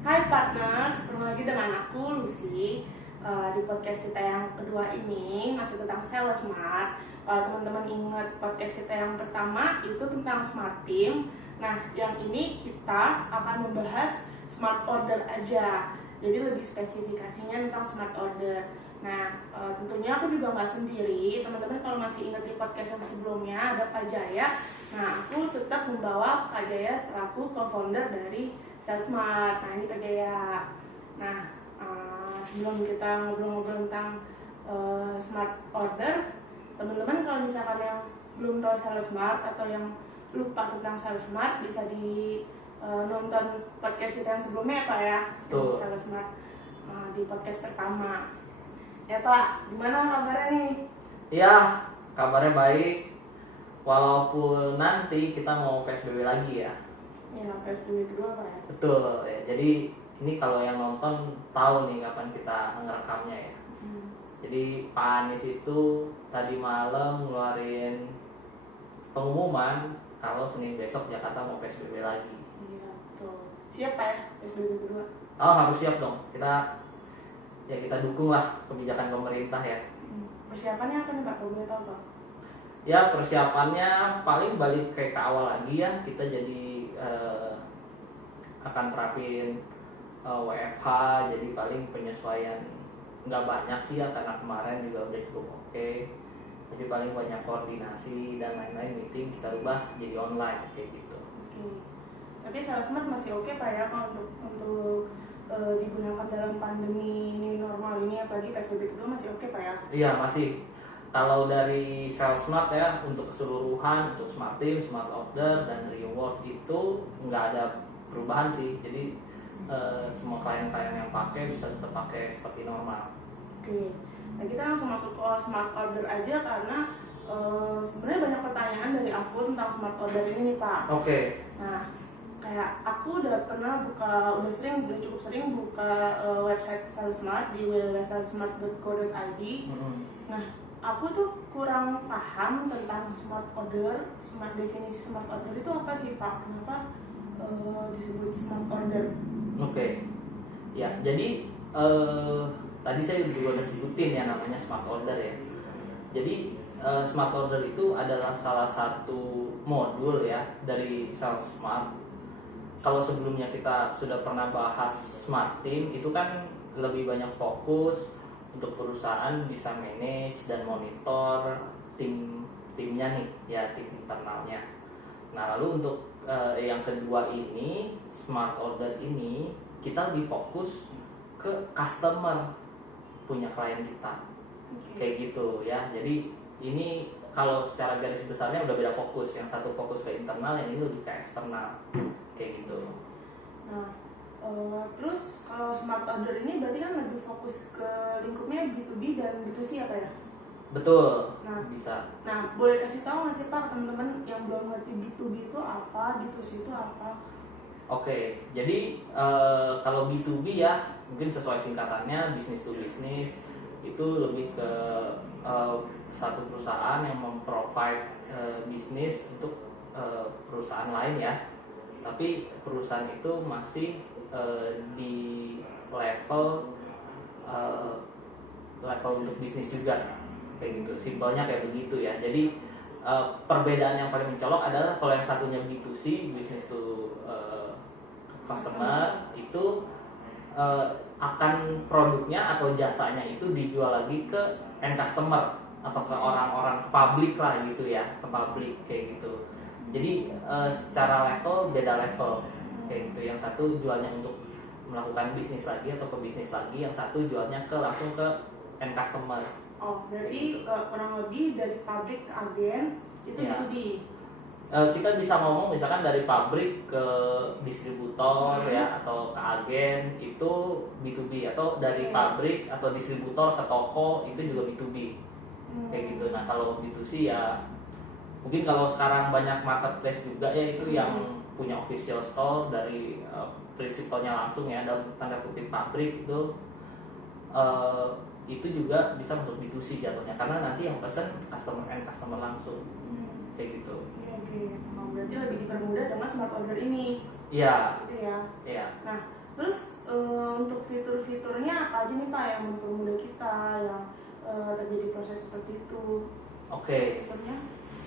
Hai partners, ketemu lagi dengan aku Lucy. Di podcast kita yang kedua ini masih tentang sales smart. Kalau teman-teman ingat podcast kita yang pertama itu tentang smart team. Nah, yang ini kita akan membahas smart order aja. Jadi lebih spesifikasinya tentang smart order. Nah, tentunya aku juga nggak sendiri. Teman-teman kalau masih ingat di podcast yang sebelumnya ada Kak Jaya. Nah, aku tetap membawa Kak Jaya selaku co-founder dari Sesmart. Nah, ini Kak Jaya. Nah, sebelum kita ngobrol-ngobrol tentang smart order, teman-teman kalau misalkan yang belum tahu Sesmart atau yang lupa tentang Sesmart bisa di nonton podcast kita yang sebelumnya ya Pak ya, Sesmart di podcast pertama. Ya Pak, gimana kabarnya nih? Ya, kabarnya baik. Walaupun nanti kita mau PSBB lagi ya. Ya, PSBB kedua Pak ya. Betul ya. Jadi ini kalau yang nonton tahu nih kapan kita ngerekamnya ya. Jadi Pak Anies itu tadi malam ngeluarin pengumuman kalau Senin besok Jakarta mau PSBB lagi. Iya, betul. Siap Pak ya PSBB kedua? Oh, harus siap dong. Kita dukung lah kebijakan pemerintah ya. Persiapannya apa nih Pak? Kalau boleh tahu Pak? Ya, persiapannya paling balik kayak ke awal lagi ya. Kita jadi akan terapin WFH, jadi paling penyesuaian nggak banyak sih ya, karena kemarin juga udah cukup oke. Jadi paling banyak koordinasi dan lain-lain, meeting kita rubah jadi online kayak gitu. Oke. Tapi Sesmart masih oke Pak ya kalau untuk digunakan dalam pandemi ini normal ini, apalagi PSBB kedua masih oke Pak ya? Iya, masih. Kalau dari sales smart ya, untuk keseluruhan, untuk smart team, smart order, dan reward itu nggak ada perubahan sih. Jadi semua klien-klien yang pakai bisa tetap pakai seperti normal. Oke. Nah, kita langsung masuk ke smart order aja karena sebenarnya banyak pertanyaan dari aku tentang smart order ini nih Pak. Oke. Nah, kayak aku udah cukup sering buka website Sesmart di www.sesmart.co.id. Nah, aku tuh kurang paham tentang smart order, definisi smart order itu apa sih Pak? Kenapa disebut smart order? Oke. Ya, jadi tadi saya juga udah sebutin ya namanya smart order ya. Jadi smart order itu adalah salah satu modul ya dari sales smart. Kalau sebelumnya kita sudah pernah bahas smart team, itu kan lebih banyak fokus untuk perusahaan bisa manage dan monitor timnya nih ya, tim internalnya. Nah, lalu untuk yang kedua ini, smart order ini kita lebih fokus ke customer punya klien kita. Kayak gitu ya. Jadi ini kalau secara garis besarnya udah beda fokus. Yang satu fokus ke internal, yang ini lebih ke eksternal. Kayak gitu. Nah, terus kalau smart order ini berarti kan lebih fokus ke lingkupnya B2B dan B2C apa ya? Betul. Nah, bisa. Nah, boleh kasih tahu nggak sih Pak teman-teman yang belum ngerti B2B itu apa, B2C itu apa? Oke, jadi kalau B2B ya mungkin sesuai singkatannya business to business, itu lebih ke satu perusahaan yang memprovide bisnis untuk perusahaan lain ya. Tapi perusahaan itu masih di level untuk bisnis juga, kayak gitu. Simpelnya kayak begitu ya. Jadi perbedaan yang paling mencolok adalah kalau yang satunya B2C, business to customer, itu akan produknya atau jasanya itu dijual lagi ke end customer atau ke orang-orang, ke publik lah gitu ya, ke publik kayak gitu. Jadi secara level beda level kayak gitu. Yang satu jualnya untuk melakukan bisnis lagi atau ke bisnis lagi, yang satu jualnya langsung ke end customer. Oh, berarti kurang lebih dari pabrik ke agen itu ya. B2B. Kita bisa ngomong misalkan dari pabrik ke distributor ya, atau ke agen itu B2B, atau dari pabrik atau distributor ke toko itu juga B2B. Kayak gitu. Nah, kalau B2C ya mungkin kalau sekarang banyak marketplace juga ya, itu yang punya official store dari prinsipalnya langsung ya, dalam tanda kutip pabrik itu juga bisa untuk B2C jatuhnya, karena nanti yang pesen customer langsung. Kayak gitu. Oke. Oh, berarti lebih dipermudah dengan smart order ini. Iya. Gitu ya. Iya. Nah, Terus untuk fitur-fiturnya apa aja nih Pak yang mempermudah kita yang terjadi proses seperti itu? Oke. Fiturnya?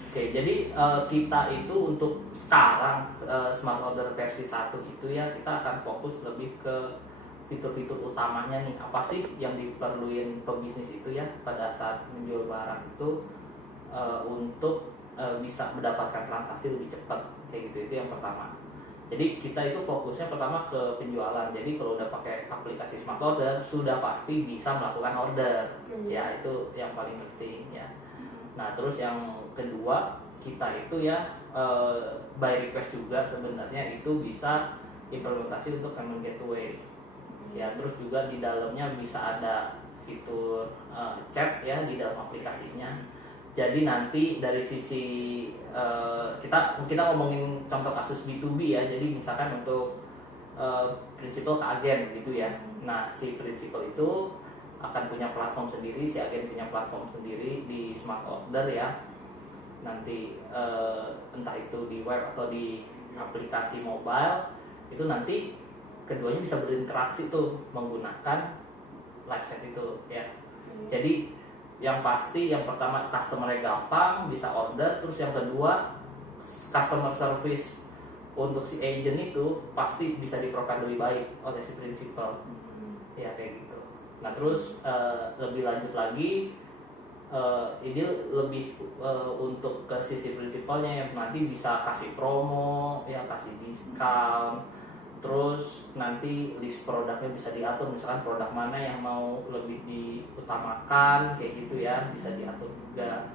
Oke, jadi kita itu untuk sekarang Smart Order versi 1 itu ya kita akan fokus lebih ke fitur-fitur utamanya nih. Apa sih yang diperluin pebisnis itu ya pada saat menjual barang itu untuk bisa mendapatkan transaksi lebih cepat kayak gitu. Itu yang pertama. Jadi kita itu fokusnya pertama ke penjualan. Jadi kalau udah pakai aplikasi Smart Order sudah pasti bisa melakukan order. Ya itu yang paling penting ya. Nah terus yang kedua kita itu ya by request juga sebenarnya itu bisa implementasi untuk payment gateway ya. Terus juga di dalamnya bisa ada fitur chat ya di dalam aplikasinya. Jadi nanti dari sisi kita ngomongin contoh kasus B2B ya. Jadi misalkan untuk prinsipal ke agen gitu ya. Nah si prinsipal itu akan punya platform sendiri, si agen punya platform sendiri di Smart Order ya. Nanti entah itu di web atau di aplikasi mobile, itu nanti keduanya bisa berinteraksi tuh menggunakan live chat itu ya. Jadi yang pasti yang pertama customer-nya gampang bisa order, terus yang kedua customer service untuk si agent itu pasti bisa di-provide lebih baik oleh si prinsipal. Ya kayak gitu. Nah terus lebih lanjut lagi ini lebih untuk ke sisi prinsipalnya yang nanti bisa kasih promo ya, kasih diskon. Terus nanti list produknya bisa diatur, misalkan produk mana yang mau lebih diutamakan kayak gitu ya, bisa diatur juga.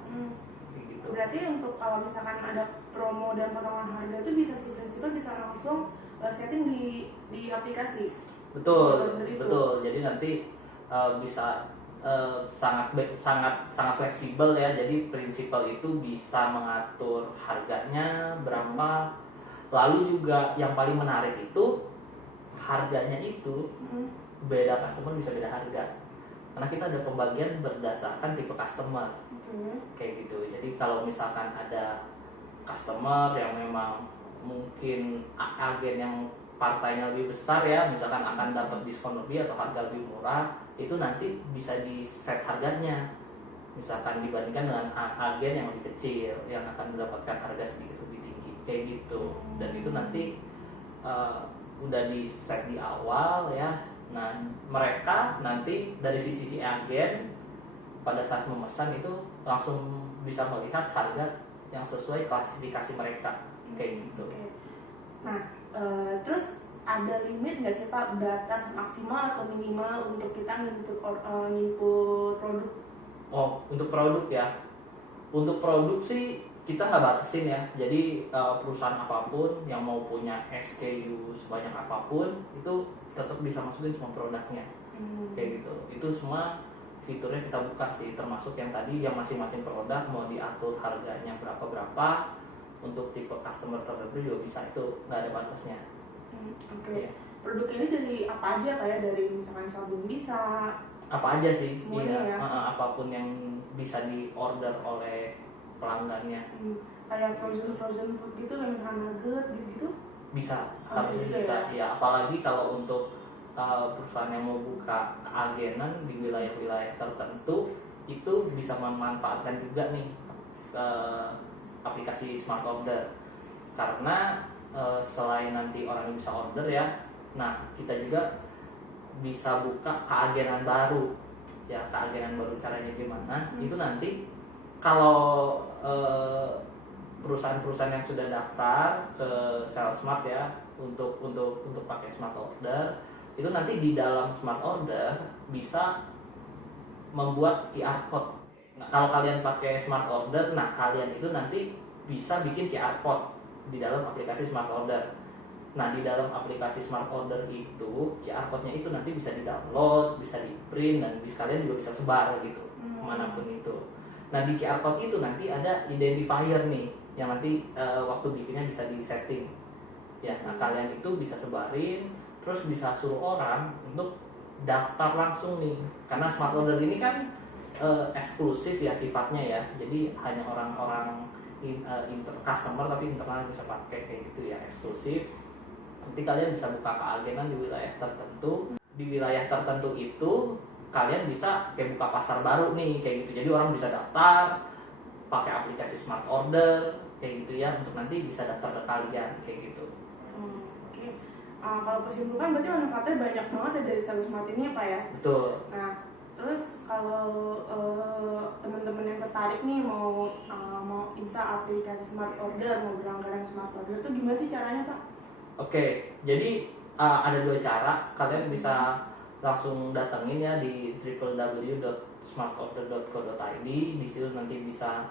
Kayak gitu. Berarti untuk kalau misalkan ada promo dan potongan harga itu bisa si prinsipal bisa langsung setting di aplikasi. Betul. Jadi nanti bisa sangat fleksibel ya. Jadi prinsipal itu bisa mengatur harganya berapa. Lalu juga yang paling menarik itu harganya itu beda customer bisa beda harga. Karena kita ada pembagian berdasarkan tipe customer. Kayak gitu. Jadi kalau misalkan ada customer yang memang mungkin agen yang partainya lebih besar ya, misalkan akan dapat diskon lebih atau harga lebih murah, itu nanti bisa di set harganya misalkan dibandingkan dengan agen yang lebih kecil yang akan mendapatkan harga sedikit lebih tinggi kayak gitu. Dan itu nanti udah di set di awal ya. Nah mereka nanti dari sisi agen pada saat memesan itu langsung bisa melihat harga yang sesuai klasifikasi mereka kayak gitu. Nah terus ada limit nggak sih Pak batas maksimal atau minimal untuk kita nginput produk? Oh untuk produk ya, untuk produk sih kita nggak batasin ya. Jadi perusahaan apapun yang mau punya SKU sebanyak apapun itu tetap bisa masukin semua produknya kayak gitu. Itu semua fiturnya kita buka sih, termasuk yang tadi yang masing-masing produk mau diatur harganya berapa. Untuk tipe customer tertentu juga bisa, itu nggak ada batasnya. Ya. Produk ini dari apa aja kayak dari misalkan sabun bisa apa aja sih iya, ya. Apapun yang bisa di order oleh pelanggannya. Kayak frozen food gitu, misalkan nugget gitu bisa, harusnya bisa ya. Apalagi kalau untuk perusahaan yang mau buka keagenan di wilayah-wilayah tertentu itu bisa memanfaatkan juga nih aplikasi Smart Order, karena selain nanti orang bisa order ya, nah kita juga bisa buka keagenan baru ya. Keagenan baru caranya gimana? Itu nanti kalau perusahaan-perusahaan yang sudah daftar ke Salesmart ya untuk pakai Smart Order, itu nanti di dalam Smart Order bisa membuat QR code. Nah, kalau kalian pakai Smart Order, nah kalian itu nanti bisa bikin QR code di dalam aplikasi Smart Order. Nah, di dalam aplikasi Smart Order itu QR code-nya itu nanti bisa di-download, bisa di-print, dan kalian juga bisa sebar gitu kemanapun itu. Nah, di QR code itu nanti ada identifier nih yang nanti waktu bikinnya bisa di-setting. Ya, nah kalian itu bisa sebarin, terus bisa suruh orang untuk daftar langsung nih. Karena Smart Order ini kan eksklusif ya sifatnya ya. Jadi hanya orang-orang customer tapi internal bisa pakai kayak gitu ya, eksklusif. Nanti kalian bisa buka keagenan di wilayah tertentu. Di wilayah tertentu itu kalian bisa kayak buka pasar baru nih kayak gitu. Jadi orang bisa daftar pakai aplikasi Smart Order kayak gitu ya, untuk nanti bisa daftar ke kalian kayak gitu. Oke. Kalau kesimpulan berarti manfaatnya banyak banget ya dari Sales Smart ini ya Pak ya. Betul. Nah, terus kalau teman-teman yang tertarik nih mau install aplikasi Smart Order, mau berlangganan Smart Order itu gimana sih caranya Pak? Oke, jadi ada 2 cara. Kalian bisa langsung datengin ya di www.smartorder.co.id. Di situ nanti bisa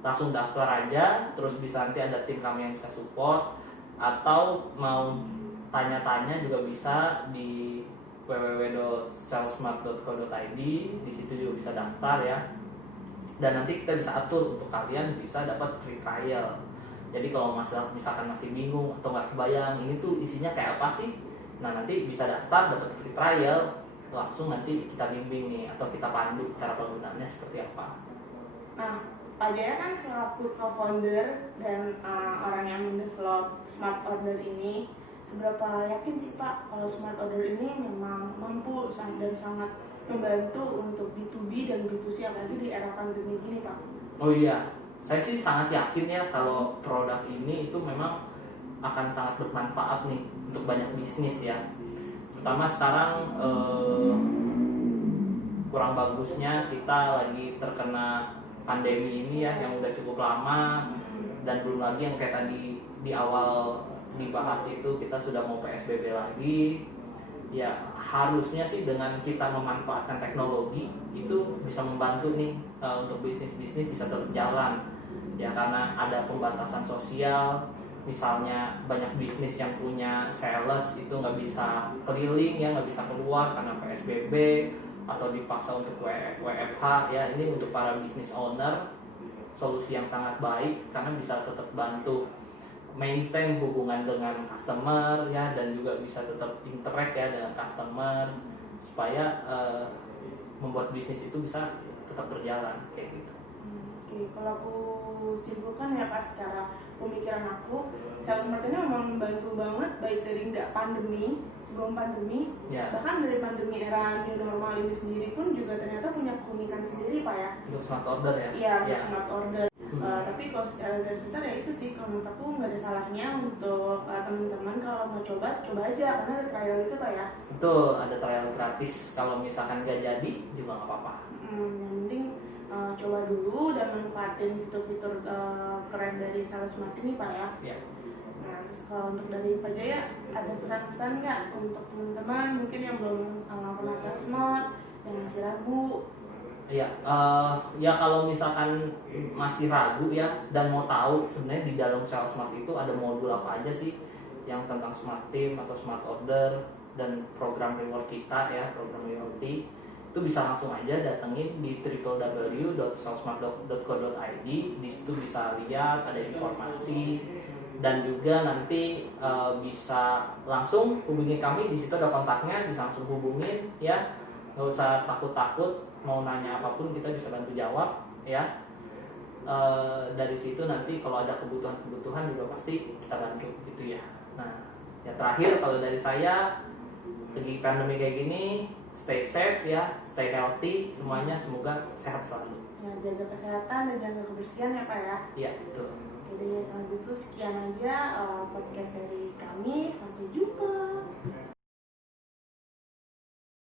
langsung daftar aja, terus bisa nanti ada tim kami yang bisa support, atau mau tanya-tanya juga bisa di www.salesmart.co.id. Di situ juga bisa daftar ya. Dan nanti kita bisa atur untuk kalian bisa dapat free trial. Jadi kalau misalkan masih bingung atau nggak kebayang ini tuh isinya kayak apa sih, nah nanti bisa daftar dapat free trial, langsung nanti kita bimbing nih atau kita pandu cara penggunaannya seperti apa. Nah, Pak Jaya kan selaku co-founder dan orang yang mendevelop Smart Order ini, seberapa yakin sih Pak kalau Smart Order ini memang mampu dan sangat membantu untuk B2B dan B2C apalagi di era pandemi gini Pak? Oh iya, saya sih sangat yakin ya kalau produk ini itu memang akan sangat bermanfaat nih untuk banyak bisnis ya. Terutama sekarang kurang bagusnya kita lagi terkena pandemi ini ya yang udah cukup lama, dan belum lagi yang kayak tadi di awal dibahas itu kita sudah mau PSBB lagi. Ya harusnya sih dengan kita memanfaatkan teknologi itu bisa membantu nih untuk bisnis-bisnis bisa tetap jalan ya, karena ada pembatasan sosial. Misalnya banyak bisnis yang punya sales itu nggak bisa keliling ya, nggak bisa keluar karena PSBB atau dipaksa untuk WFH ya. Ini untuk para business owner solusi yang sangat baik karena bisa tetap bantu maintain hubungan dengan customer ya, dan juga bisa tetap interact ya dengan customer supaya membuat bisnis itu bisa tetap berjalan kayak gitu. Oke, kalau aku simpulkan ya Pak, secara pemikiran aku, Sales Smart ini memang membantu banget baik dari pandemi, sebelum pandemi, Ya. bahkan dari pandemi era new normal ini sendiri pun juga ternyata punya keunikan sendiri Pak ya. Untuk Smart Order ya. Iya, untuk Ya. Smart Order. Tapi kalau secara garis besar ya itu sih, kalau menurut aku nggak ada salahnya untuk teman-teman kalau mau coba aja karena ada trial itu Pak ya. Betul, ada trial gratis. Kalau misalkan gak jadi juga nggak apa-apa. Yang penting coba dulu dan manfaatin fitur-fitur keren dari Sales Smart ini Pak ya. Ya. Nah, terus kalau untuk dari Pak Jaya ada pesan-pesan nggak untuk teman-teman mungkin yang belum pernah Sales Smart, yang masih ragu? Ya, ya kalau misalkan masih ragu ya dan mau tahu sebenarnya di dalam Sales Smart itu ada modul apa aja sih yang tentang Smart Team atau Smart Order dan program reward kita ya, program loyalty, itu bisa langsung aja datengin di www.salesmart.co.id. Di situ bisa lihat ada informasi dan juga nanti bisa langsung hubungi kami. Di situ ada kontaknya, bisa langsung hubungin ya, nggak usah takut-takut. Mau nanya apapun kita bisa bantu jawab ya. Dari situ nanti kalau ada kebutuhan juga pasti kita bantu gitu ya. Nah, ya terakhir kalau dari saya, lagi pandemi kayak gini, stay safe ya, stay healthy semuanya, semoga sehat selalu. Ya, jaga kesehatan dan jaga kebersihan ya Pak ya. Iya betul. Jadi kalau gitu sekian aja podcast dari kami, sampai jumpa.